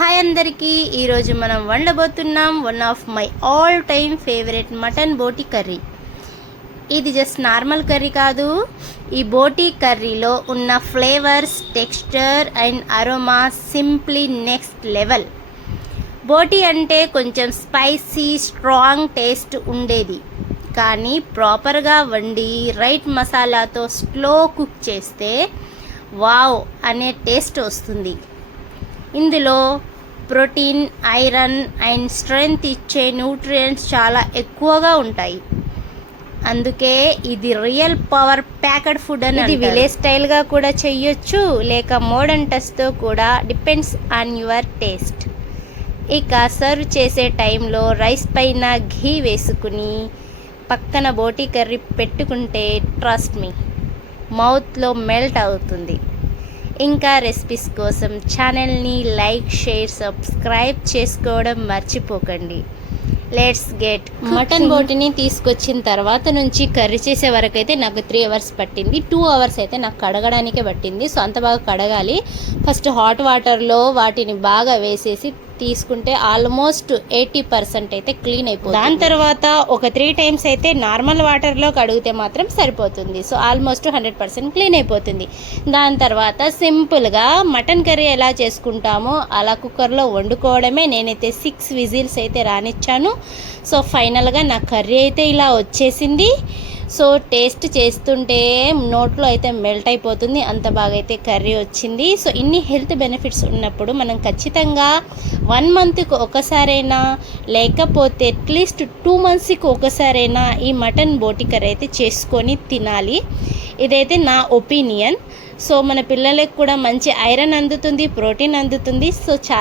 Hi అందరికీ. ఈరోజు మనం వండబోతున్నాం one of my all time favourite mutton బోటి కర్రీ. ఇది జస్ట్ నార్మల్ కర్రీ కాదు. ఈ బోటి కర్రీలో ఉన్న flavours texture and aroma simply next level. బోటి అంటే కొంచెం స్పైసీ స్ట్రాంగ్ టేస్ట్ ఉండేది. కానీ ప్రాపర్గా వండి రైట్ మసాలాతో స్లో కుక్ చేస్తే వావ్ అనే టేస్ట్ వస్తుంది. ఇందులో ప్రోటీన్ ఐరన్ అండ్ స్ట్రెంగ్త్ ఇచ్చే న్యూట్రియంట్స్ చాలా ఎక్కువగా ఉంటాయి. అందుకే ఇది రియల్ పవర్ ప్యాకెడ్ ఫుడ్ అని ఇది విలేజ్ స్టైల్గా కూడా చెయ్యొచ్చు లేక మోడర్న్ టచ్తో కూడా డిపెండ్స్ ఆన్ యువర్ టేస్ట్. ఇక సర్వ్ చేసే టైంలో రైస్ పైన ఘీ వేసుకుని పక్కన బోటి కర్రీ పెట్టుకుంటే ట్రస్ట్ మీ మౌత్లో మెల్ట్ అవుతుంది. ఇంకా రెసిపీస్ కోసం ఛానల్ని లైక్ షేర్ సబ్స్క్రైబ్ చేసుకోవడం మర్చిపోకండి. లెట్స్ గెట్ మటన్ బోటిని తీసుకొచ్చిన తర్వాత నుంచి కర్రీ చేసే వరకు అయితే నాకు త్రీ అవర్స్ పట్టింది. టూ అవర్స్ అయితే నాకు కడగడానికే పట్టింది. సో అంత బాగా కడగాలి. ఫస్ట్ హాట్ వాటర్లో వాటిని బాగా వేసేసి తీసుకుంటే ఆల్మోస్ట్ ఎయిటీ పర్సెంట్ అయితే క్లీన్ అయిపోతుంది. దాని తర్వాత ఒక త్రీ టైమ్స్ అయితే నార్మల్ వాటర్లో కడిగితే మాత్రం సరిపోతుంది. So almost hundred percent clean అయిపోతుంది. దాని తర్వాత సింపుల్గా మటన్ కర్రీ ఎలా చేసుకుంటామో అలా కుక్కర్లో వండుకోవడమే. నేనైతే సిక్స్ విజిల్స్ అయితే రానిచ్చాను. సో ఫైనల్గా నా కర్రీ అయితే ఇలా వచ్చేసింది. సో టేస్ట్ చేస్తుంటే నోట్లో అయితే మెల్ట్ అయిపోతుంది అంత బాగా అయితే కర్రీ వచ్చింది. సో ఇన్ని హెల్త్ బెనిఫిట్స్ ఉన్నప్పుడు మనం ఖచ్చితంగా వన్ మంత్కి ఒకసారైనా లేకపోతే అట్లీస్ట్ టూ మంత్స్కి ఒకసారైనా ఈ మటన్ బోటి కర్రీ అయితే చేసుకొని తినాలి. ఇదైతే నా ఒపీనియన్. సో మన పిల్లలకు కూడా మంచి ఐరన్ అందుతుంది ప్రోటీన్ అందుతుంది. సో చాలా